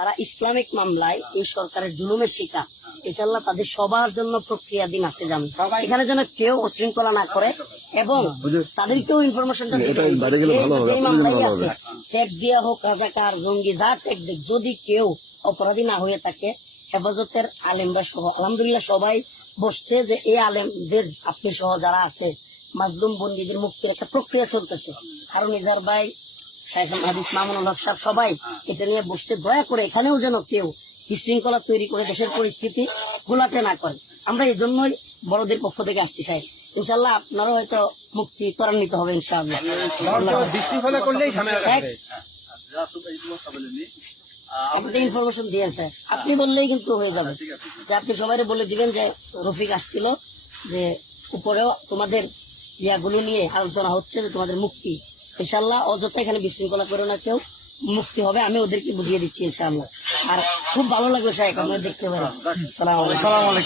তারা ইসলামিক মামলায় এই সরকারের জুলুমের শিকার, ইনশাল্লাহ তাদের সবার জন্য প্রক্রিয়াধীন আছে জানি সবাই এখানে যেন কেউ উশৃঙ্খলা না করে এবং তাদেরকেও ইনফরমেশনটা যে মামলাই আছে ট্যাগ দিয়া হোক রাজাকার জঙ্গি যা ট্যাগ দেখ, যদি কেউ অপরাধী না হয়ে থাকে হেফাজতের আলেমরা সহ আলহামদুলিল্লাহ সবাই বসছে যে এই আলেমদের আপনি সহ যারা আছে মাজলুম বন্দীদের মুক্তির একটা প্রক্রিয়া চলতেছে। হারুন ইজার ভাই, শাইখ হাদিস মামুনুল হক সাহেব সবাই এটা নিয়ে বসছে। দয়া করে এখানেও যেন কেউ বিশৃঙ্খলা তৈরি করে দেশের পরিস্থিতি ঘোলাটে না করে। আমরা এই জন্যই বড়দের পক্ষ থেকে আসছি সাহেব, ইনশাল্লাহ আপনারও হয়তো মুক্তি ত্বরান্বিত হবে ইনশাআল্লাহ। আপনি ইনফরমেশন দিয়েন স্যার, আপনি বললেই কিন্তু হয়ে যাবে যে আপনি সবাই বলে দিবেন যে রফিক আসছিল, যে উপরেও তোমাদের ইয়াগুলো নিয়ে আলোচনা হচ্ছে যে তোমাদের মুক্তি, ইনশাল্লাহ অযথা এখানে বিশৃঙ্খলা করে না কেউ, মুক্তি হবে। আমি ওদেরকে বুঝিয়ে দিচ্ছি ইনশাআল্লাহ। আর খুব ভালো লাগলো সাহেব আপনারা দেখতে পারেন। সালাম আলাইকুম।